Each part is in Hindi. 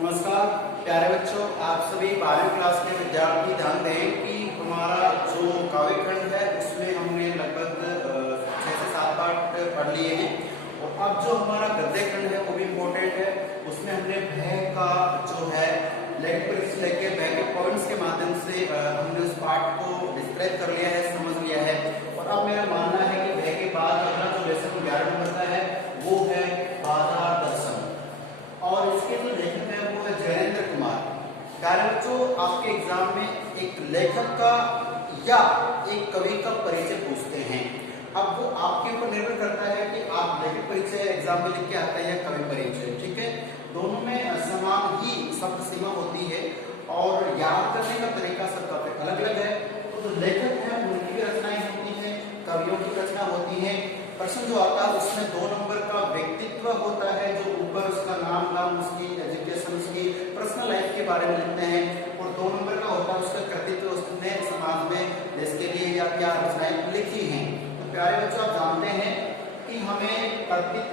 नमस्कार प्यारे बच्चों, आप सभी 12वीं क्लास के विद्यार्थी ध्यान दें कि हमारा जो काव्य खंड है उसमें हमने लगभग 6 से 7 पाठ पढ़ लिए हैं। और अब जो हमारा गद्य खंड है वो भी इम्पोर्टेंट है। उसमें हमने भय का जो है लेके भय के पॉइंट्स के माध्यम से हमने उस पाठ को डिस्क्राइब कर लिया है, समझ लिया है। और अब मेरा मानना है कि भय के बाद अगला जो लेसन 11 नंबर का है वो है बाधा दर्शन। और इसके जो लेखक है वो है जयेंद्र कुमार। प्यारे बच्चों, आपके एग्जाम में एक लेखक का या एक कवि का परिचय पूछते हैं। अब वो आपके ऊपर निर्भर करता है कि आप लेखक परिचय एग्जाम में लिख के आते हैं या कवि परिचय, ठीक है। दोनों में समान ही शब्द सीमा होती है और याद करने का तरीका सबका अलग अलग है। तो जो लेखक है उनकी भी रचनाएं होती हैं, कवियों की रचना होती है। प्रश्न जो आता है उसमें 2 नंबर का व्यक्तित्व होता है, जो ऊपर उसका नाम उसकी एजुकेशन, उसकी पर्सनल लाइफ के बारे में लिखते हैं। और 2 नंबर का होता है उसका कृतित्व, उसने समाज में देश के लिए या क्या रचनाएं लिखी हैं। तो प्यारे बच्चों, आप जानते हैं कि हमें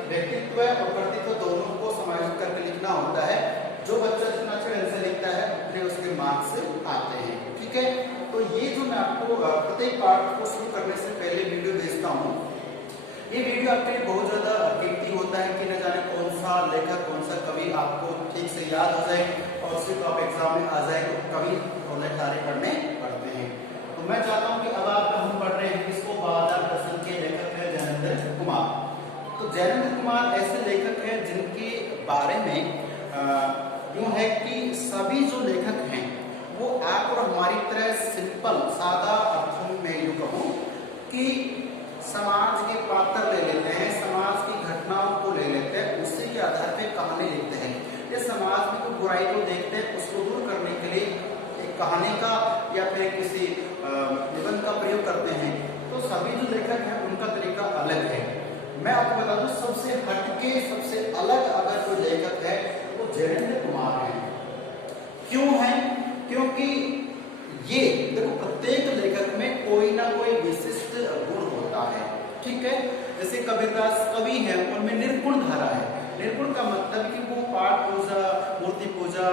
व्यक्तित्व और कृतित्व दोनों को समायोजित करके लिखना होता है। जो बच्चा जितना अच्छे ढंग से लिखता है उतने उसके मार्क्स आते हैं, ठीक है। तो ये जो मैं आपको प्रत्येक पाठ को शुरू करने से पहले वीडियो भेजता हूँ, ये वीडियो आपके लिए बहुत ज्यादा कीमती होता है कि न जाने कौन सा लेखक, कौन सा कवि आपको ठीक से याद हो जाए और उसी को आप एग्जाम में आ जाए। तो कवि और लेखक पढ़ने पड़ते हैं। तो मैं चाहता हूं कि अब हम पढ़ रहे हैं इसको बाधा दर्शन के लेखक है जयेंद्र कुमार। तो जयेंद्र कुमार ऐसे लेखक हैं जिनके बारे में यूं है कि सभी जो लेखक हैं वो आप और हमारी तरह सिंपल सादा अर्थों में यूं कहूं कि समाज के पात्र ले लेते हैं, समाज की घटनाओं को ले लेते हैं, उसी के आधार पे कहानी लिखते हैं। ये समाज में कोई बुराई को देखते हैं, उसको दूर करने के लिए एक कहानी का या फिर किसी निबंध का प्रयोग करते हैं। तो सभी जो लेखक हैं उनका तरीका अलग है। मैं आपको बता दूं, सबसे हटके, सबसे अलग अगर कोई लेखक है वो जयेंद्र कुमार है। क्यों है? क्योंकि ये देखो, प्रत्येक लेखक में कोई ना कोई विशिष्ट गुण होता है, ठीक है। जैसे कबीरदास कवि है, उनमें निर्गुण धारा है। निर्गुण का मतलब कि वो पाठ पूजा, मूर्ति पूजा,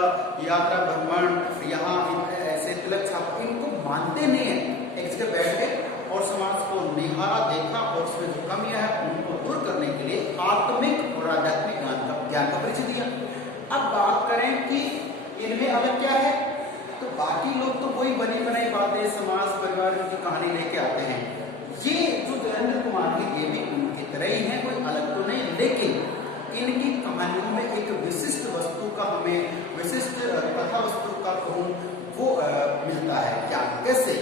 यात्रा भ्रमण, यहाँ ऐसे तिलक छाप, इनको मानते नहीं है। एक जगह बैठ के और समाज को निहारा, देखा और उसमें जो कमियां है उनको दूर करने के लिए आत्मिक और आध्यात्मिक ज्ञान का परिचय दिया। अब बात करें कि इनमें अलग क्या है, तो बाकी लोग तो वही बनी बनाई बातें, समाज परिवार की कहानी लेके आते हैं। ये जो जयेंद्र कुमार है ये भी उनकी तरह ही है, कोई अलग तो नहीं, लेकिन इनकी कहानियों में एक विशिष्ट वस्तु का, हमें विशिष्ट कथा वस्तु का वो मिलता है। क्या, कैसे?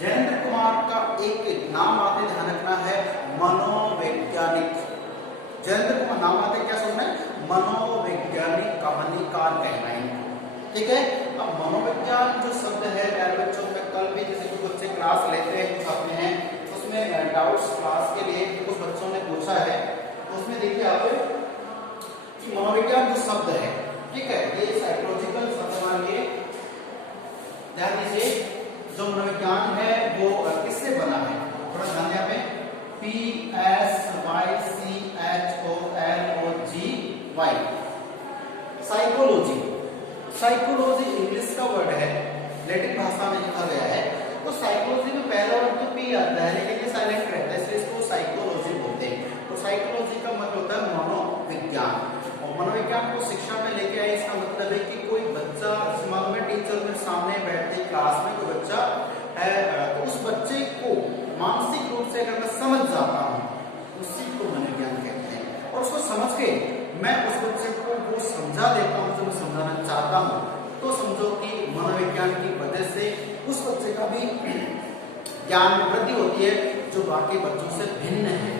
जयेंद्र कुमार का एक नाम आते ध्यान रखना है, मनोवैज्ञानिक। जयेंद्र कुमार नाम आते क्या सुनना है? मनोवैज्ञानिक कहानीकार कहना है, ठीक है। अब मनोविज्ञान जो शब्द है प्यारे बच्चों में, कल भी जैसे कुछ बच्चे क्लास लेते हैं, कुछ आते हैं, उसमें डाउट्स क्लास के लिए कुछ बच्चों ने पूछा है। तो उसमें देखिए आप कि मनोविज्ञान जो शब्द है, ठीक है, ये साइकोलॉजिकल शब्द मानिए। ध्यान दीजिए, जो मनोविज्ञान है वो किससे बना है, थोड़ा ध्यान यहाँ पे, PSYCHOLOGY, साइकोलॉजी। साइकोलॉजी इंग्लिश का वर्ड है, लैटिन भाषा में लिखा गया है। तो साइकोलॉजी में पहला वर्ड तो पी आता है, लेकिन ये साइलेंट रहता है, इसलिए इसको साइकोलॉजी बोलते हैं। तो साइकोलॉजी का मतलब होता है मनोविज्ञान। और मनोविज्ञान को शिक्षा में लेके आए, इसका मतलब है कि कोई बच्चा, मालूम है टीचर में सामने बैठते क्लास में कोई बच्चा है, तो उस बच्चे को मानसिक रूप से अगर मैं समझ जाता हूँ, उसी को मनोविज्ञान कहते हैं। और उसको समझ के मैं उस बच्चे को वो समझा देता हूँ जो मैं समझाना चाहता हूँ, तो समझो कि मनोविज्ञान की वजह से उस बच्चे का भी ज्ञान में वृद्धि होती है, जो बाकी बच्चों से भिन्न है।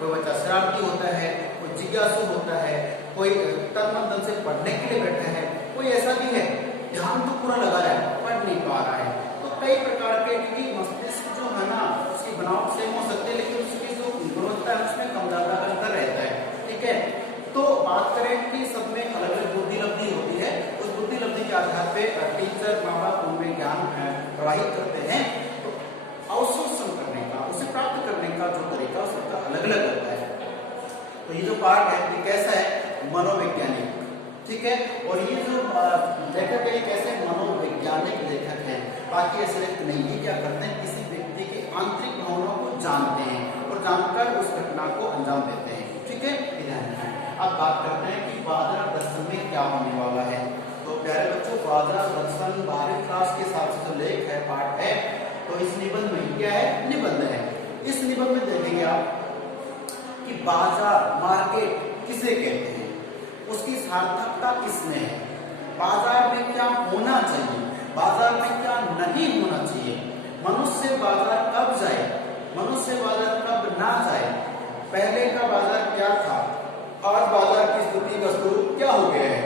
कोई बच्चा शरारती होता है, कोई जिज्ञासु होता है, कोई तन मन धन से पढ़ने के लिए बैठा है, कोई ऐसा भी है ध्यान तो पूरा लगा है, पढ़ नहीं पा रहा है। तो कई प्रकार के, क्योंकि मस्तिष्क जो है ना, उसकी बनावट सेम हो सकती है, लेकिन उसकी जो गुणवत्ता है उसमें कम ज्यादा अंतर रहता है, ठीक है। तो बात करें कि सब में अलग अलग बुद्धि लब्धि होती है, उस बुद्धि लब्धि के आधार पे टीचर, माँ बाप उनमें ज्ञान प्रवाहित करते हैं। तो अवशोषण करने का, उसे प्राप्त करने का जो तरीका सबका अलग अलग होता है। तो ये जो पार्ट है ये कैसा है? मनोवैज्ञानिक। ठीक है। और ये जो लेखक है कैसे मनोवैज्ञानिक लेखक हैं, बाकी ऐसे लेखक नहीं है, क्या करते हैं किसी व्यक्ति के आंतरिक भावनाओं को जानते हैं और जानकर उस घटना को अंजाम देते हैं। ठीक है, ध्यान रखें। अब बात करते हैं कि बाजार दर्शन में क्या होने वाला है। तो प्यारे बच्चों, बाजार दर्शन 12वीं क्लास के हिसाब से जो लेख है, पाठ है, तो इस निबंध में क्या है, निबंध है। इस निबंध में देखेंगे आप कि बाजार मार्केट किसे कहते हैं, उसकी सार्थकता किसमें है, बाजार में क्या होना चाहिए, बाजार में क्या नहीं होना चाहिए, मनुष्य बाजार कब जाए, मनुष्य बाजार कब ना जाए, पहले का बाजार क्या था, आज बाजार की स्थिति का स्वरूप क्या हो गया है।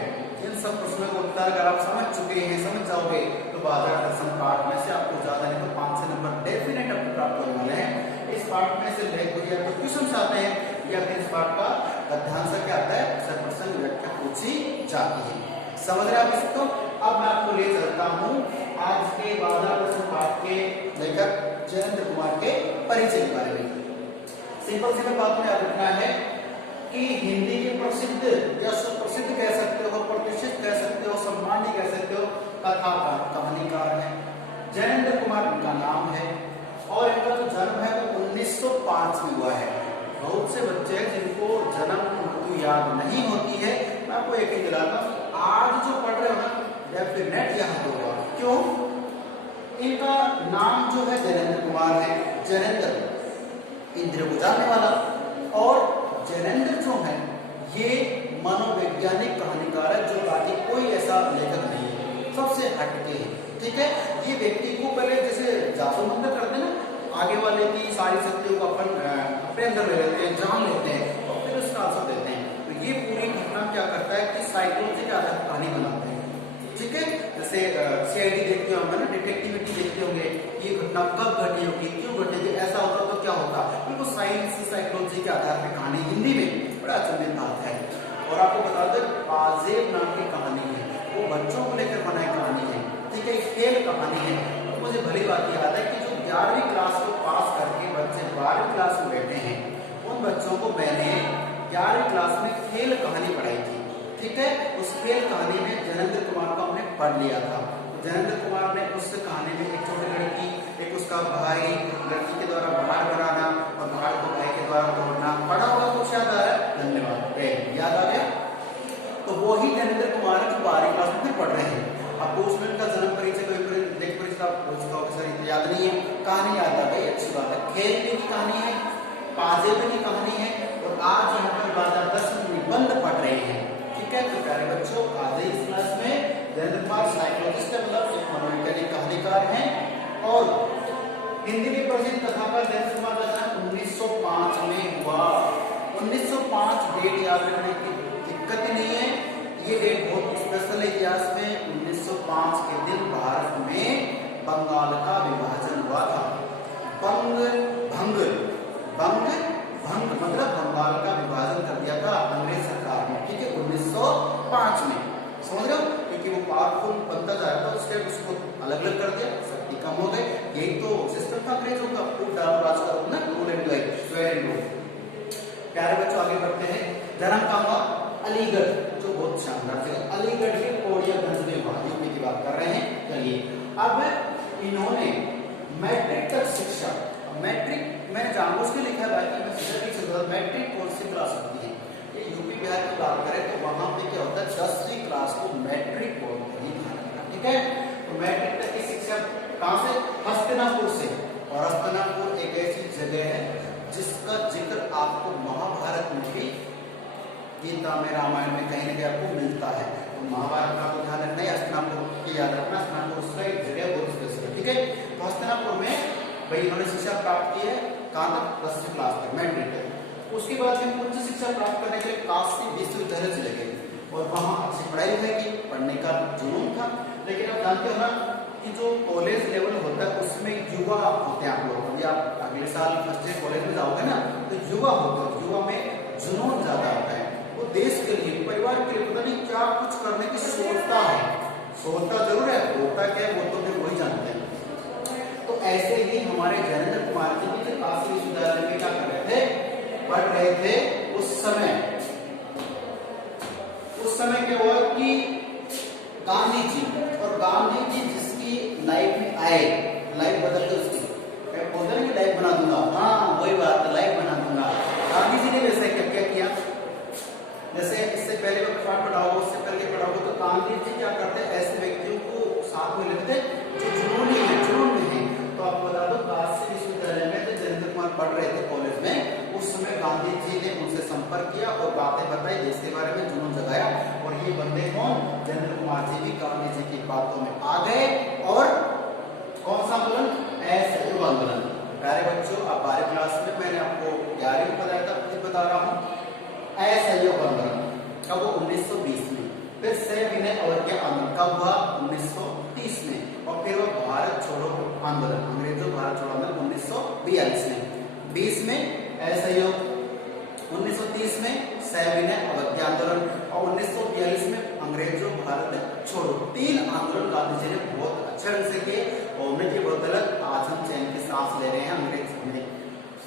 इन सब प्रश्नों का उत्तर अगर आप समझ चुके हैं, समझ जाओगे, तो बाजार दर्शन पाठ में से आपको ज्यादा नहीं तो 5 से नंबर डेफिनेट आपको प्राप्त होने वाले हैं। इस पाठ में से लेख या तो क्वेश्चन आते हैं या फिर इस पाठ का अध्ययन से क्या आता है, सर प्रश्न व्याख्या पूछी जाती है। समझ रहे आप इसको। अब मैं आपको ले चलता हूँ आज के बाजार दर्शन पाठ के लेखक जयेंद्र कुमार के परिचय के बारे में। सिंपल सी बात में याद रखना है कि हिंदी के प्रसिद्ध या सुप्रसिद्ध कह सकते हो, प्रतिष्ठित कह सकते हो, सम्मानित कह सकते हो, कथाकार कहानीकार है जयेंद्र कुमार, इनका नाम है। और इनका जो जन्म है वो 1905 में हुआ है। बहुत से बच्चे हैं जिनको जन्म मृत्यु याद नहीं होती है। मैं आपको एक ही दिलाता हूँ, आज जो पढ़ रहे हो ना, डेफिनेट याद होगा। क्यों? इनका नाम जो है जयेंद्र कुमार है। जयेंद्र इंद्र को जानने वाला, और जयेंद्र जो है ये मनोवैज्ञानिक कहानीकार है, जो बाकी कोई ऐसा लेखक नहीं है, सबसे हटके है। ठीक है, ये व्यक्ति को पहले जैसे जादू मंत्र करते हैं ना, आगे वाले की सारी शक्तियों को अपन अपने अंदर ले लेते हैं, जान लेते हैं और फिर उसका आंसर देते हैं। तो ये पूरी घटना क्या करता है कि साइकोलॉजी के आधार पर कहानी बनाते हैं। ठीक है, जैसे सीआईडी देखते होंगे ना, डिटेक्टिविटी देखते होंगे, ये घटना कब घटी होगी, क्यों घटेगी, ऐसा होता तो क्या होता, बिल्कुल साइंस साइकोलॉजी के आधार पर कहानी हिंदी में बड़ा अचंभित बात है। और आपको बता दें, पाजेब नाम की कहानी है, वो बच्चों को लेकर बनाई कहानी है। ठीक है, खेल कहानी है। तो मुझे भली बात याद है कि जो 11वीं क्लास को पास करके बच्चे 12वीं क्लास में बैठे हैं, उन बच्चों को मैंने 11वीं क्लास में खेल कहानी पढ़ाई थी। ठीक है, उस खेल कहानी में जयेंद्र कुमार को हमने पढ़ लिया था। जयेंद्र कुमार ने उस कहानी में एक छोटी लड़की, एक उसका भाई, लड़की के द्वारा बाहर बनाना और बाहर को भाई के द्वारा तोड़ना, पढ़ा होगा कुछ याद आ रहा है? धन्यवाद, याद आ गया। तो वो ही जयेंद्र कुमार है जो 12वीं क्लास में पढ़ रहे हैं। अब पूछने का जन्म परिचय लेख परिचय पूछता होगा, सर याद नहीं है, कहानी याद आ गई, अच्छी बात है। खेल की कहानी है, पाजेब की कहानी है, और आज यहाँ पर बाजार दर्शन निबंध पढ़ रहे हैं। ठीक है, तो प्यारे बच्चों, आज इस क्लास में जयेंद्र कुमार साइकोलॉजिस्ट है, मतलब एक मनोवैज्ञानिक कहानीकार हैं। और हिंदी के प्रसिद्ध कथाकार जयेंद्र कुमार का जन्म 1905 में हुआ। 1905 डेट याद रखने की दिक्कत ही नहीं है, ये डेट बहुत स्पेशल है इतिहास में। 1905 के दिन भारत में बंगाल का विभाजन हुआ था। बंग भंग मतलब बंगाल का विभाजन कर दिया था अंग्रेज सरकार ने। ठीक है, 1905 में, समझ रहे हो, क्योंकि वो पावरफुल बनता जा रहा था, उसके उसको अलग अलग कर दिया, शक्ति कम हो गई। यही तो सिस्टम था अंग्रेजों का, खूब डालो राज करो ना, रूल एंड लाइफ। प्यारे बच्चों, आगे बढ़ते हैं। जन्म कहाँ हुआ? अलीगढ़, जो बहुत शानदार जगह, अलीगढ़ के कोड़ियागंज में हुआ। यूपी की बात कर रहे हैं। चलिए, अब इन्होंने मैट्रिक तक शिक्षा, मैट्रिक मैंने जानबूझ के लिखा है भाई कि मैं सीधा लिख सकता, मैट्रिक कौन सी क्लास होती है, ये यूपी बिहार की बात करें तो वहां पे क्या होता है, 10वीं क्लास को मैट्रिक बोलते हैं। ठीक है, तो मैट्रिक तक की शिक्षा कहां से? हस्तिनापुर से। और हस्तिनापुर एक ऐसी जगह है जिसका जिक्र आपको महाभारत में भी, गीता में, रामायण में कहीं ना कहीं आपको मिलता है। तो महाभारत का आपको ध्यान रखना है, हस्तिनापुर की याद रखना। हस्तिनापुर उसका एक जगह बहुत स्पेशल है। ठीक है, तो हस्तिनापुर में भाई इन्होंने शिक्षा प्राप्त की है, कहाँ तक? 10वीं क्लास तक, मैट्रिक तक। उसके बाद फिर उच्च शिक्षा प्राप्त करने के लिए काशी विश्वविद्यालय चले गए और वहाँ अच्छी पढ़ाई लिखाई की, पढ़ने का जुनून था। लेकिन आप जानते हो ना कि जो कॉलेज लेवल होता है उसमें युवा होते हैं। आप लोग अभी आप अगले साल फर्स्ट ईयर कॉलेज में जाओगे ना, तो युवा होते हैं, युवा में जुनून ज्यादा होता है। वो देश के लिए, परिवार के लिए पता नहीं क्या कुछ करने की सोचता है, सोचता जरूर है, होता क्या है वो तो फिर वही जानते हैं। तो ऐसे ही हमारे जयेंद्र कुमार जी भी काशी विश्वविद्यालय में क्या कर रहे थे? पढ़ रहे थे। उस उस समय क्या हुआ कि गांधी जी, और गांधी जी जिसकी लाइफ में आए, लाइफ बदल गई उसकी, बोलते हैं कि लाइफ बना दूंगा, हाँ वही बात है, लाइफ बना दूंगा। गांधी जी ने वैसे क्या क्या किया, जैसे इससे पहले का पाठ पढ़ाओगे, उससे पहले पढ़ाओगे, तो गांधी जी क्या करते, ऐसे व्यक्तियों को साथ में लेते जो जुनूनी है, जुनून में है। तो आपको बता दो, काशी विश्वविद्यालय में जब जयेंद्र कुमार पढ़ रहे थे कॉलेज में, उस समय गांधी जी ने उनसे संपर्क किया और बातें बताई, देश के बारे में जुनून जगाया। और ये बंदे कौन, जयेंद्र कुमार जी भी गांधी जी की बातों में आ गए और कौन सा आंदोलन, असहयोग आंदोलन। प्यारे बच्चों, आप 12वीं क्लास में, मैंने आपको 11वीं में बताया था, फिर बता रहा हूँ, असहयोग आंदोलन कब, 1920 में। फिर सविनय अवज्ञा आंदोलन कब हुआ, 1930 में। और फिर वो भारत छोड़ो आंदोलन, अंग्रेजों भारत छोड़ो आंदोलन 1942 में। 20 में असहयोग, 1930 में सविनय अवज्ञा आंदोलन, और 1942 में अंग्रेजों भारत छोड़ो। 3 आंदोलन गांधी जी ने बहुत अच्छे ढंग से किए, और उनकी बदौलत आज हम चैन की सांस ले रहे हैं। अंग्रेज हमने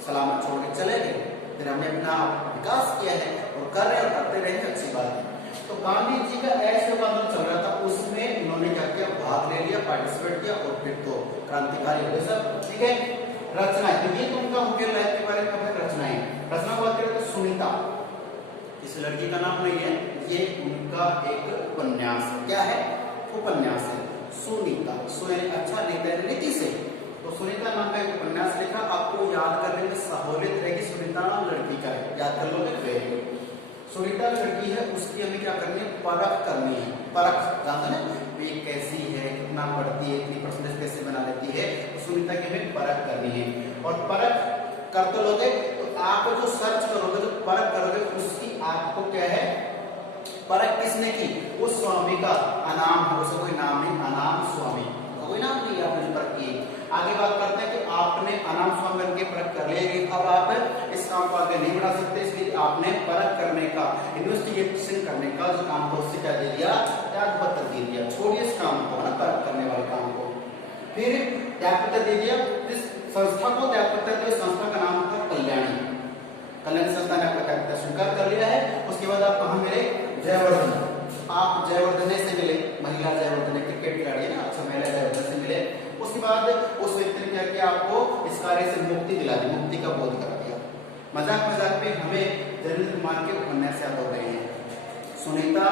सलामत छोड़ के चले गए, फिर हमने अपना विकास किया है और कर रहे और करते रहे, अच्छी बात है। तो गांधी जी का असहयोग आंदोलन चल रहा था, उसमें इन्होंने क्या किया, भाग ले लिया, पार्टिसिपेट किया, और फिर तो क्रांतिकारी हो गए सब। ठीक है, रचना, तो ये तो उनका उनके लाइफ के बारे में रचनाएं। रचना की बात करें तो सुनीता, इस लड़की का नाम नहीं है, ये उनका एक उपन्यास, क्या है, उपन्यास है सुनीता। अच्छा लिखते हैं नीति से, तो सुनीता नाम का एक उपन्यास लिखा। आपको याद करने में सहूलियत रहेगी, सुनीता नाम लड़की का है, याद कर लोगे, वेरी गुड। सुनीता लड़की है, उसकी हमें क्या करनी है, परख करनी है। परख जानते हैं, ये कैसी है, कितना पढ़ती है, इतनी परसेंटेज कैसे बना लेती है, तो सुनीता की हमें परख करनी है। और परख करते लोगे तो आप जो सर्च करोगे, जो परख करोगे, उसकी आपको क्या है, परख किसने की, उस स्वामी का, अनाम है, उसे कोई नाम नहीं, अनाम स्वामी, कोई नाम नहीं, आपने परख की। आगे बात करते हैं कि आपने अनाम स्वामी बन के परख कर लिया, अब आप इस काम को आगे नहीं बढ़ा सकते, इसलिए आपने परख करने का, इन्वेस्टिगेशन करने का जो काम था, उससे क्या दे दिया, त्यागपत्र दे दिया। छोड़िए इस काम को, ना परख करने वाले काम को। फिर त्यागपत्र दे दिया, इस संस्था को त्यागपत्र दिया, संस्था का नाम था कल्याणी। कल्याणी संस्था ने आपका त्यागपत्र स्वीकार कर लिया है। उसके बाद आप कहाँ मिले, जयवर्धन, आप जयवर्धने से मिले, महिला जयवर्धने, क्रिकेट खिलाड़ी है ना, अच्छा, महिला जयवर्धन से मिले। उसके बाद उस व्यक्ति ने क्या किया, आपको इस कार्य से मुक्ति दिला दी, मुक्ति का बोध करा दिया। मजाक मजाक में हमें जयेंद्र कुमार के उपन्यास याद हो गए हैं। सुनीता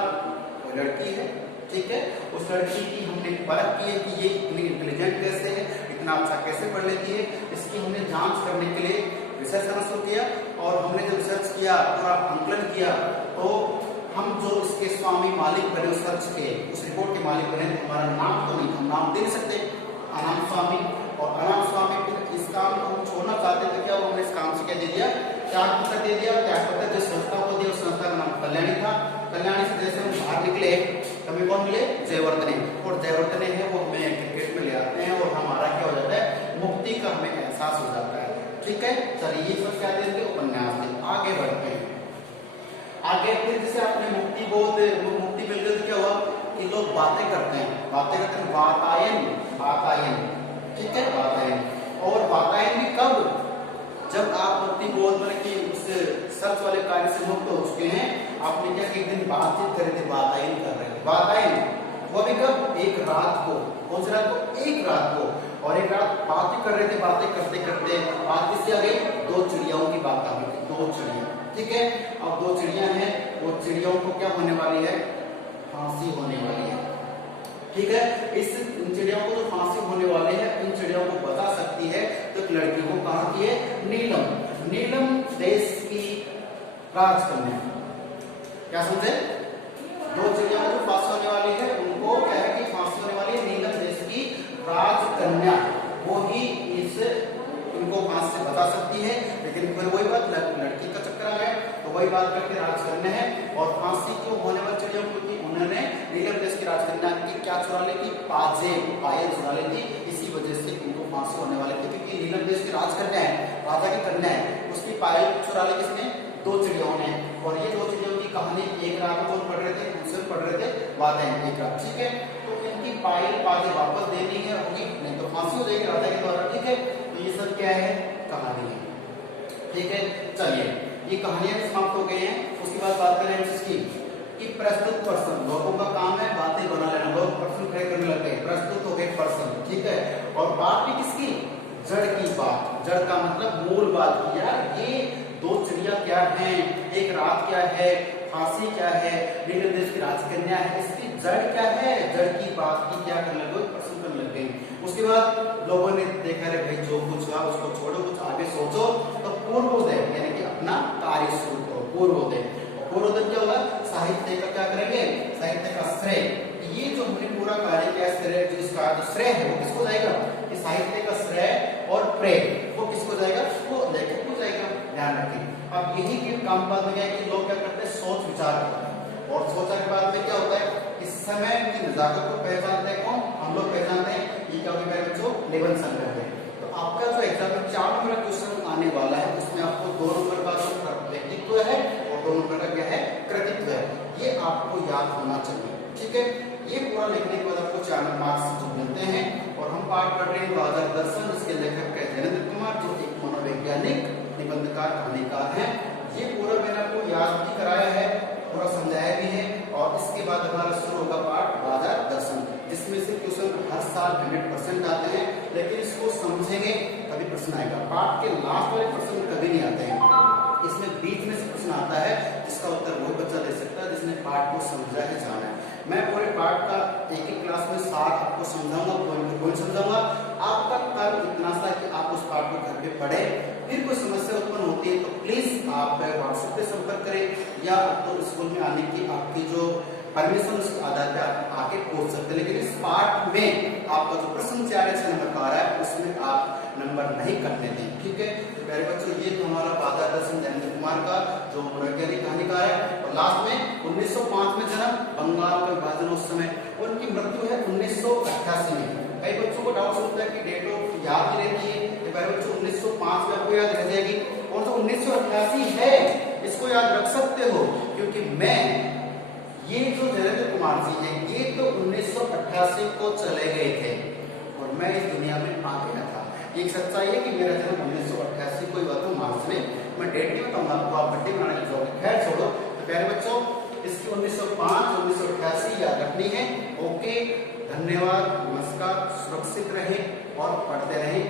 वो लड़की है, ठीक है, उस लड़की की हमने परख की है कि ये इतनी इंटेलिजेंट कैसे है, इतना अच्छा कैसे पढ़ लेती है, इसकी हमने जांच करने के लिए रिसर्च करना शुरू किया। और हमने जब रिसर्च किया, पूरा आंकलन किया, तो हम जो इसके स्वामी मालिक बने, उस सर्च के, उस रिपोर्ट के मालिक बने, तो हमारा नाम तो नहीं, हम नाम दे नहीं सकते, अनाम स्वामी। और अनाम स्वामी इस काम को हम छोड़ना चाहते थे, क्या हमने इस काम से क्या दे दिया, त्यागपत्र दे दिया। त्यागपत्र जिस संस्था को दिया, उस संस्था का नाम कल्याणी था। कल्याणी से जैसे हम बाहर निकले, हमें कौन मिले, जयवर्धने, और जयवर्धने है वो हमें क्रिकेट में ले आते हैं, और हमारा क्या हो जाता है, मुक्ति का हमें एहसास हो जाता है। ठीक है, चलिए ये सब क्या देंगे, उपन्यास में आगे बढ़ते हैं। आगे फिर जैसे आपने मुक्ति बोध, मुक्ति मिल गई तो क्या हुआ कि लोग बातें करते हैं, वातायन, वातायन, ठीक है, वातायन। और वातायन भी कब, जब आप मुक्ति बोध मतलब कि उस सर्च वाले कार्य से मुक्त हो चुके हैं, आपने क्या कि एक दिन बातचीत कर रहे थे, वातायन कर रहे थे, वातायन वो भी कब, एक रात को, कौन सी रात को, एक रात को। और एक रात बातें कर रहे थे, बातें करते करते बात किससे आ गई, 2 चिड़ियाओं की बात आ गई, 2 चिड़िया, ठीक है। अब 2 चिड़िया हैं, वो चिड़ियों को क्या होने वाली है, फांसी होने वाली है, ठीक है। इस चिड़ियों को जो फांसी होने वाली है, इन चिड़ियों को बता सकती है तो एक लड़की को कहा कि है नीलम, नीलम देश की राजकन्या, क्या समझे, 2 चिड़ियों को जो फांसी होने वाली है, उनको क्या है कि फांसी होने वाली है, नीलम देश की राजकन्या, वो ही इस इनको फांसी से बता सकती है। लेकिन फिर वही बात, लड़की का चक्कर आ गया, तो वही बात करके राजकन्या है। और फांसी क्यों होने वाली चिड़ियों को, उन्होंने नीलम देश की राजकन्या की क्या चुरा ली थी, पायल चुरा ली थी, इसी वजह से उनको फांसी होने वाली थी, क्योंकि नीलम देश की राजकन्या है, राजा की कन्या है, उसकी पायल चुरा ली किसने, 2 चिड़ियों ने। और ये 2 चिड़ियों की कहानी एक रात को पढ़ रहे थे, दूसरे पढ़ रहे थे, वातायन एक रात, ठीक है। तो इनकी पायल पाजे वापस देनी है, होगी नहीं तो फांसी हो जाएगी राजा के द्वारा, ठीक है। तो ये सब क्या है, कहानी है, ठीक है। चलिए ये कहानियां समाप्त हो गई हैं। उसके बाद बात करें इसकी कि प्रस्तुत पर्सन, लोगों का काम है बातें बना लेना, लोग पर्सन खड़े करने लगते हैं, प्रस्तुत हो गए पर्सन, ठीक है। और बात भी किसकी, जड़ की बात, जड़ का मतलब मूल बात की, यार ये दो चिड़िया क्या है, एक रात क्या है, फांसी क्या है, नील देश की राजकन्या है, इसकी जड़ क्या है, जड़ की बात की क्या करने लगे, प्रस्तुत करने लगते हैं। उसके बाद लोगों ने देखा रे भाई जो कुछ हुआ उसको छोड़ो, कुछ आगे सोचो, तो पूर्वोदय यानी कि अपना कार्य शुरू करो, पूर्वोदय। पूर्वोदय क्या होगा, साहित्य का क्या करेंगे, साहित्य का श्रेय, ये जो हमने पूरा कार्य किया श्रेय, जो इसका श्रेय है वो किसको जाएगा, कि साहित्य का श्रेय और प्रेय वो किसको जाएगा, वो लेखक को जाएगा, ध्यान रखें। अब यही के काम बाद में क्या है कि लोग क्या करते हैं, सोच विचार करते हैं, और सोचा के बाद में क्या होता है, इस समय की नजाकत को पहचानते हैं कौन, हम लोग पहचानते हैं, ये क्या होगा बच्चों, निबंध संग्रह है। तो आपका जो एग्जाम में 4 नंबर का क्वेश्चन आने वाला है, उसमें आपको 2 नंबर का जो व्यक्तित्व है और 2 नंबर का क्या है, कृतित्व है, ये आपको याद होना चाहिए, ठीक है। ये पूरा लिखने के बाद आपको 4 मार्क्स जो मिलते हैं। और हम पाठ पढ़ रहे हैं बाजार दर्शन, जिसके लेखक है जयेंद्र कुमार, जो एक मनोवैज्ञानिक निबंधकार कहानीकार है। ये पूरा मैंने आपको याद भी कराया है, पूरा समझाया भी है। और इसके बाद हमारा शुरू होगा पाठ बाजार दर्शन, जिसमें से क्वेश्चन हर साल 100% आते हैं, लेकिन इसको समझेंगे तभी प्रश्न आएगा। पाठ के लास्ट वाले प्रश्न कभी नहीं आते हैं, इसमें बीच में से प्रश्न आता है जिसका उत्तर वही बच्चा दे सकता है जिसने पाठ को समझा है, जाना है। मैं पूरे पाठ का एक क्लास में साथ आपको समझाऊंगा, पॉइंट समझाऊंगा। आपका कर्म इतना सा कि आप उस पाठ को घर पे पढ़ें। फिर कोई समस्या उत्पन्न होती है तो प्लीज आप व्हाट्सएप पे संपर्क करें, या तो स्कूल में आने की आपकी जो परमिशन उसके आधार पे आप आके पूछ सकते हैं। लेकिन इस पाठ में आपका जो प्रश्न 4 या 6 नंबर का आ रहा है उसमें आप नंबर नहीं करने दें, ठीक है। तो प्यारे बच्चों, ये तो हमारा बाजार दर्शन जयेंद्र कुमार का जो मनोवैज्ञानिक कहानीकार है। और लास्ट में 1905 में जन्म, बंगाल का विभाजन उस समय, और उनकी मृत्यु है 1988 में। कई बच्चों को डाउट होता है कि डेट ऑफ याद नहीं रहती है, तो प्यारे बच्चों 1905 में आपको याद रह जाएगी। और जो 1988 है इसको याद रख सकते हो, क्योंकि मैं ये जो जयेंद्र कुमार जी है ये तो 1988 को चले गए थे और मैं इस दुनिया में आ गया था। एक सच्चाई है कि मेरा जन्म 1988 को हुआ था, मार्च में। मैं डेट नहीं बताऊंगा आपको, आप बर्थडे बनाने की जरूरत, खैर छोड़ो। तो प्यारे बच्चों, इसकी 1905 1988 याद रखनी है। ओके, धन्यवाद, नमस्कार, सुरक्षित रहें और पढ़ते रहें।